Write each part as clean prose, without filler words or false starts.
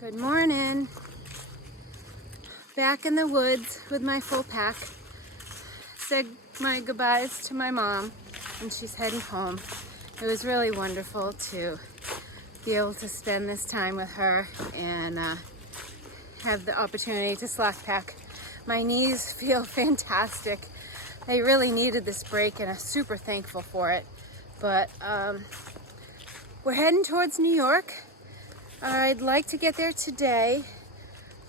Good morning. Back in the woods with my full pack. Said my goodbyes to my mom and she's heading home. It was really wonderful to be able to spend this time with her and have the opportunity to slack pack. My knees feel fantastic. They really needed this break and I'm super thankful for it. But we're heading towards New York. I'd like to get there today.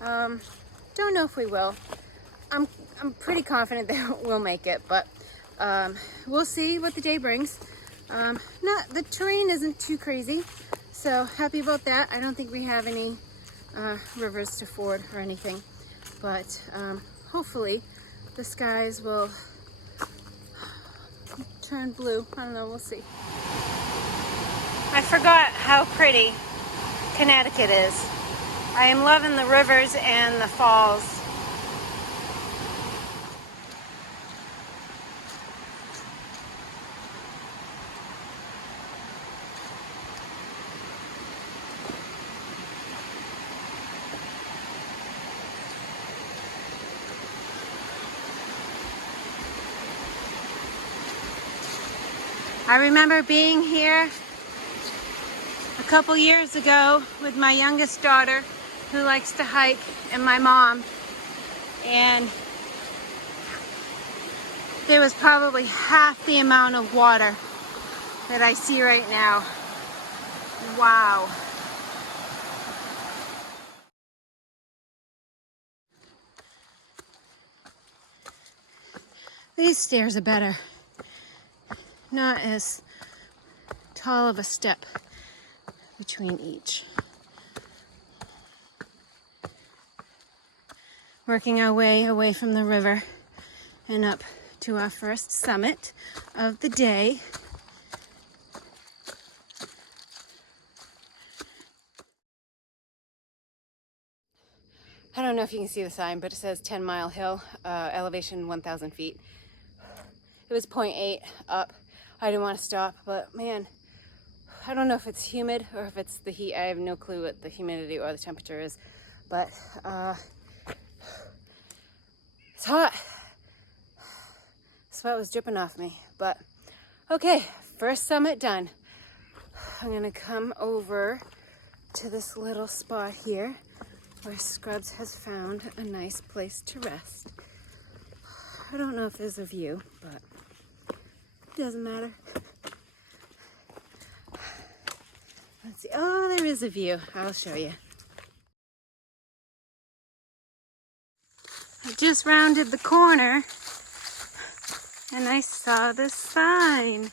Don't know if we will. I'm pretty confident that we'll make it, but we'll see what the day brings. The terrain isn't too crazy, so happy about that. I don't think we have any rivers to ford or anything, but hopefully the skies will turn blue. I don't know, we'll see. I forgot how pretty Connecticut is. I am loving the rivers and the falls. I remember being here a couple years ago with my youngest daughter who likes to hike and my mom, and there was probably half the amount of water that I see right now. Wow. These stairs are better. Not as tall of a step between each. Working our way away from the river and up to our first summit of the day. I don't know if you can see the sign, but it says 10 Mile Hill, elevation 1,000 feet. It was 0.8 up. I didn't want to stop, but man, I don't know if it's humid or if it's the heat. I have no clue what the humidity or the temperature is, but it's hot. Sweat was dripping off me, but okay, first summit done. I'm gonna come over to this little spot here where Scrubs has found a nice place to rest. I don't know if there's a view, but it doesn't matter. Let's see. Oh, there is a view. I'll show you. I just rounded the corner and I saw this sign.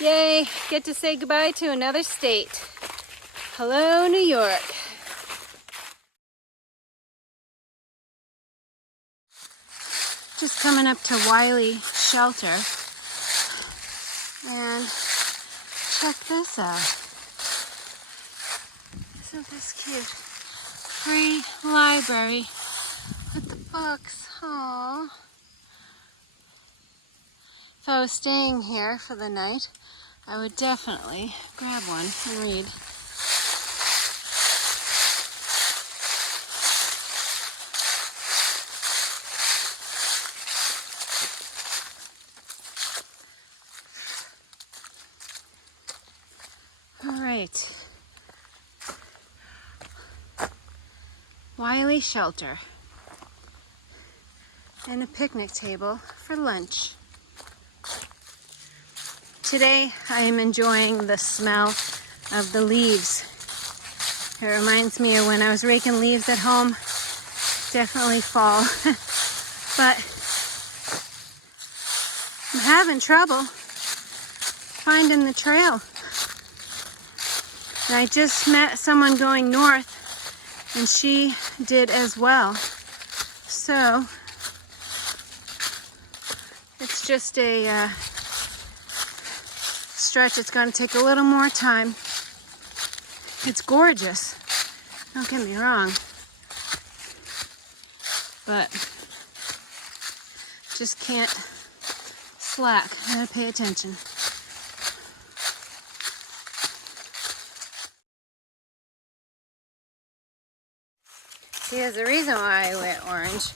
Yay, get to say goodbye to another state. Hello, New York. Just coming up to Wiley Shelter. And check this out. Isn't this cute? Free library with the books. Aww. If I was staying here for the night, I would definitely grab one and read. All right. Wiley Shelter. And a picnic table for lunch. Today I am enjoying the smell of the leaves. It reminds me of when I was raking leaves at home. Definitely fall. But I'm having trouble finding the trail. And I just met someone going north and she did as well. So it's just a stretch. It's going to take a little more time. It's gorgeous, don't get me wrong, but just can't slack. I gotta pay attention. See, there's a reason why I wear orange.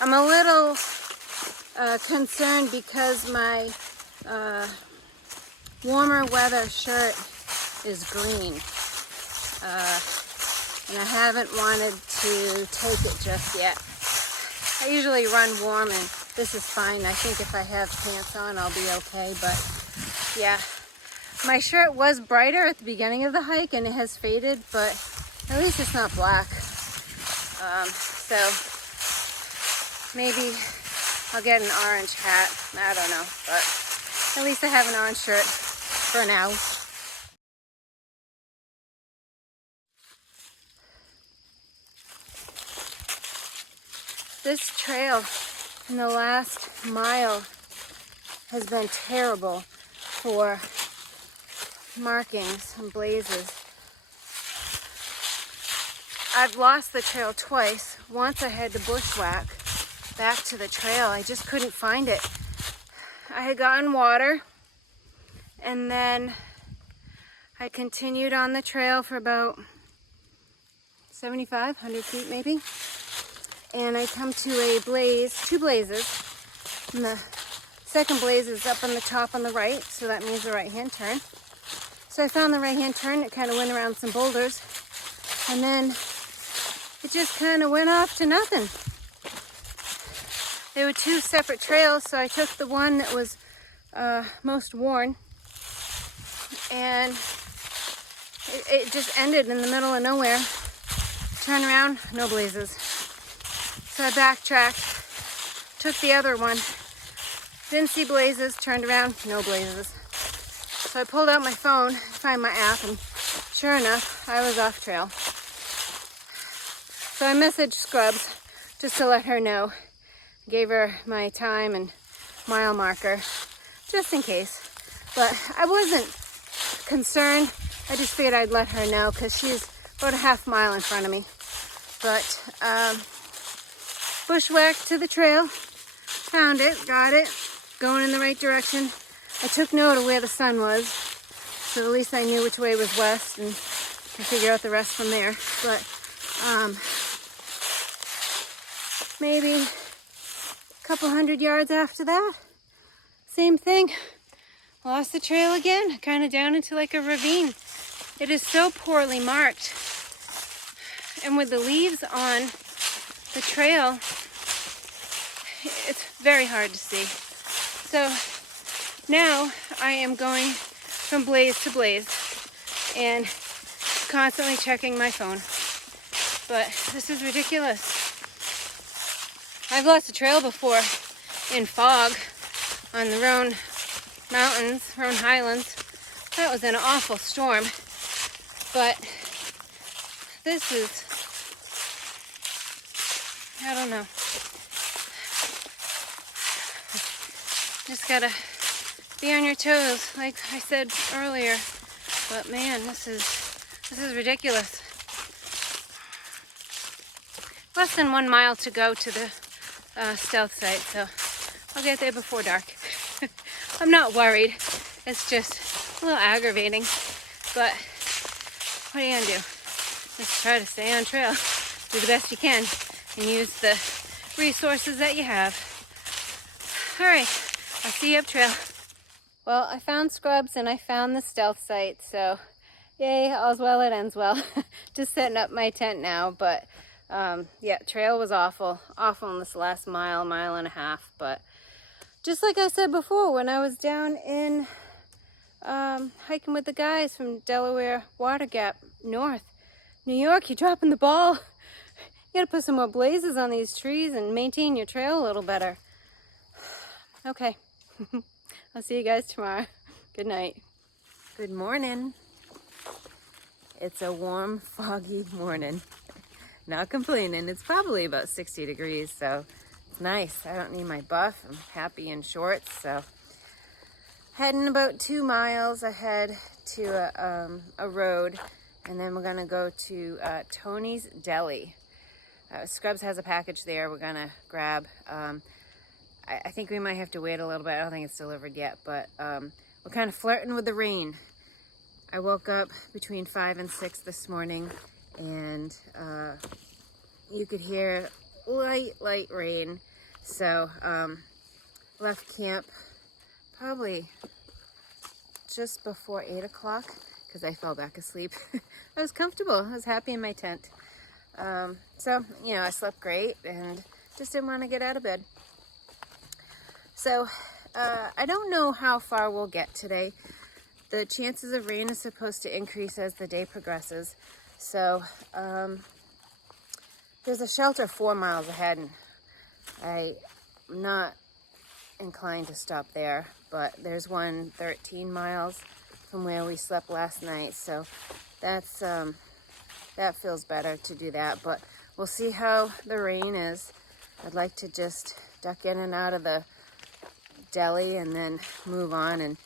I'm a little concerned because my warmer weather shirt is green. And I haven't wanted to take it just yet. I usually run warm and this is fine. I think if I have pants on, I'll be okay, but yeah. My shirt was brighter at the beginning of the hike and it has faded, but at least it's not black. So maybe I'll get an orange hat. I don't know, but at least I have an orange shirt for now. This trail in the last mile has been terrible for markings and blazes. I've lost the trail twice. Once I had to bushwhack back to the trail. I just couldn't find it. I had gotten water and then I continued on the trail for about 75, 100 feet maybe. And I come to a blaze, two blazes. And the second blaze is up on the top on the right, so that means the right-hand turn. So I found the right-hand turn, it kind of went around some boulders. And then it just kind of went off to nothing. There were two separate trails, so I took the one that was most worn. And it just ended in the middle of nowhere. Turn around, no blazes. So I backtracked, took the other one, didn't see blazes, turned around, no blazes. So I pulled out my phone to find my app, and sure enough, I was off trail. So I messaged Scrubs just to let her know. Gave her my time and mile marker, just in case. But I wasn't concerned. I just figured I'd let her know because she's about a half mile in front of me. But bushwhacked to the trail, found it, got it, going in the right direction. I took note of where the sun was, so at least I knew which way was west, and I figure out the rest from there. But maybe a couple hundred yards after that, same thing. Lost the trail again, kind of down into like a ravine. It is so poorly marked, and with the leaves on the trail, it's very hard to see. So now I am going from blaze to blaze and constantly checking my phone. But this is ridiculous. I've lost a trail before in fog on the Roan Mountains, Roan Highlands. That was an awful storm. But this is, I don't know. Just gotta be on your toes, like I said earlier. But man, this is ridiculous. Less than 1 mile to go to the stealth site, so I'll get there before dark. I'm not worried. It's just a little aggravating, but what are you gonna do? Just try to stay on trail, do the best you can, and use the resources that you have. All right, I'll see you up trail. Well, I found Scrubs and I found the stealth site, so yay, all's well that ends well. Just setting up my tent now, but yeah, trail was awful in this last mile and a half, but just like I said before, when I was down in hiking with the guys from Delaware Water Gap North, New York, you're dropping the ball. You gotta put some more blazes on these trees and maintain your trail a little better. Okay, I'll see you guys tomorrow. Good night. Good morning. It's a warm, foggy morning. Not complaining. It's probably about 60 degrees, so it's nice. I don't need my buff. I'm happy in shorts, so heading about 2 miles ahead to a road, and then we're gonna go to Tony's Deli. Scrubs has a package there we're gonna grab. I think we might have to wait a little bit. I don't think it's delivered yet, but we're kind of flirting with the rain. I woke up between 5 and 6 this morning and you could hear light rain. So left camp probably just before 8 o'clock because I fell back asleep. I was comfortable. I was happy in my tent. So, you know, I slept great and just didn't want to get out of bed. So, I don't know how far we'll get today. The chances of rain is supposed to increase as the day progresses. So, there's a shelter 4 miles ahead, and I'm not inclined to stop there, but there's one 13 miles from where we slept last night. So, that's, that feels better to do that, but we'll see how the rain is. I'd like to just duck in and out of the deli and then move on and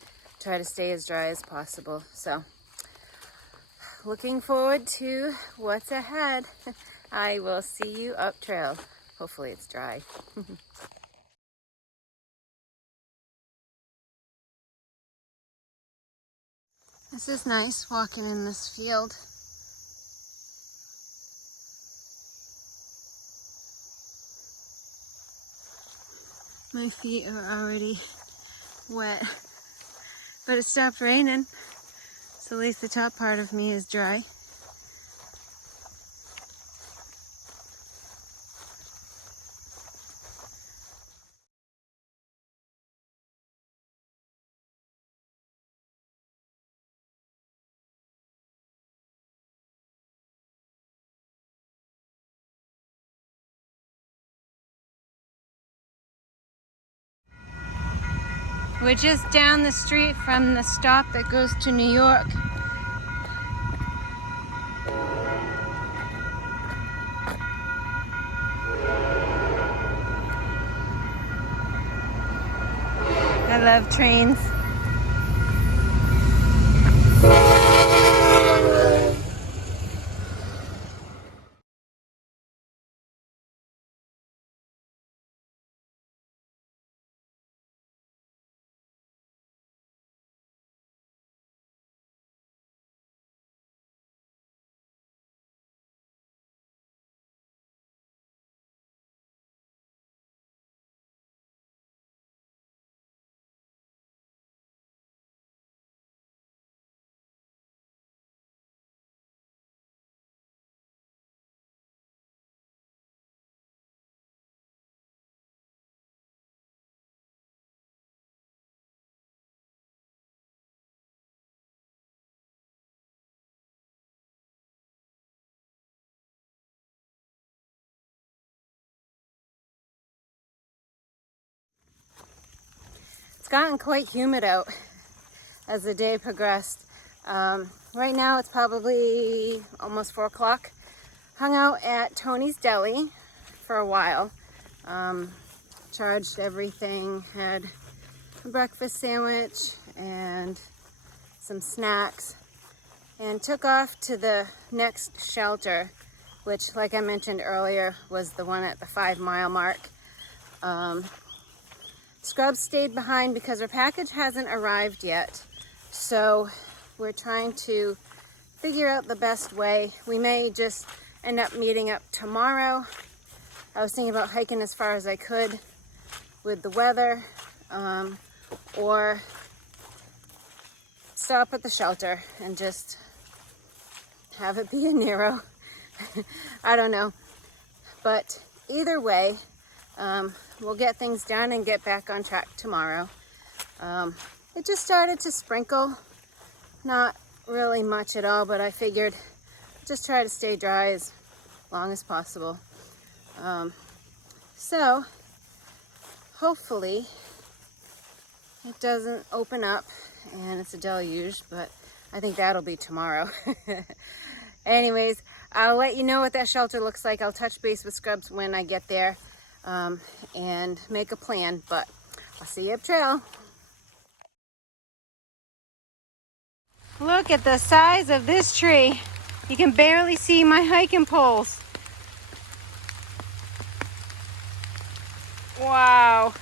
try to stay as dry as possible. So looking forward to what's ahead. I will see you up trail. Hopefully it's dry. This is nice walking in this field. My feet are already wet, but it stopped raining, so at least the top part of me is dry. We're just down the street from the stop that goes to New York. I love trains. It's gotten quite humid out as the day progressed. Right now it's probably almost 4 o'clock. Hung out at Tony's Deli for a while. Charged everything, had a breakfast sandwich and some snacks, and took off to the next shelter, which, like I mentioned earlier, was the one at the 5 mile mark. Scrubs stayed behind because her package hasn't arrived yet. So we're trying to figure out the best way. We may just end up meeting up tomorrow. I was thinking about hiking as far as I could with the weather, or stop at the shelter and just have it be a Nero. I don't know. But either way, we'll get things done and get back on track tomorrow. It just started to sprinkle. Not really much at all, but I figured just try to stay dry as long as possible. So hopefully it doesn't open up and it's a deluge, but I think that'll be tomorrow. Anyways, I'll let you know what that shelter looks like. I'll touch base with Scrubs when I get there and make a plan, but I'll see you up trail. Look at the size of this tree. You can barely see my hiking poles. Wow.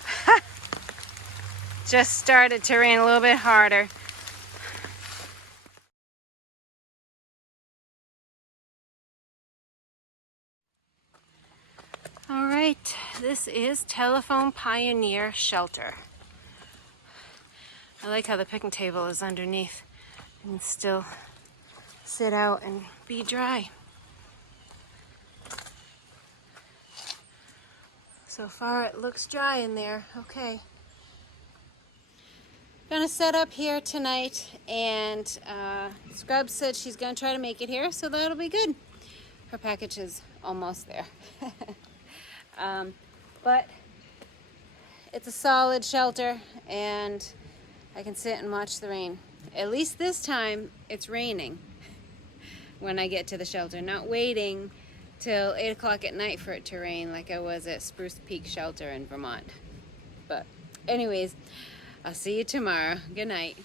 Just started to rain a little bit harder. This is Telephone Pioneer Shelter. I like how the picnic table is underneath and still sit out and be dry. So far it looks dry in there. Okay. Gonna set up here tonight, and Scrub said she's gonna try to make it here, so that'll be good. Her package is almost there. But it's a solid shelter, and I can sit and watch the rain. At least this time it's raining when I get to the shelter, not waiting till 8 o'clock at night for it to rain like I was at Spruce Peak Shelter in Vermont. But anyways, I'll see you tomorrow. Good night.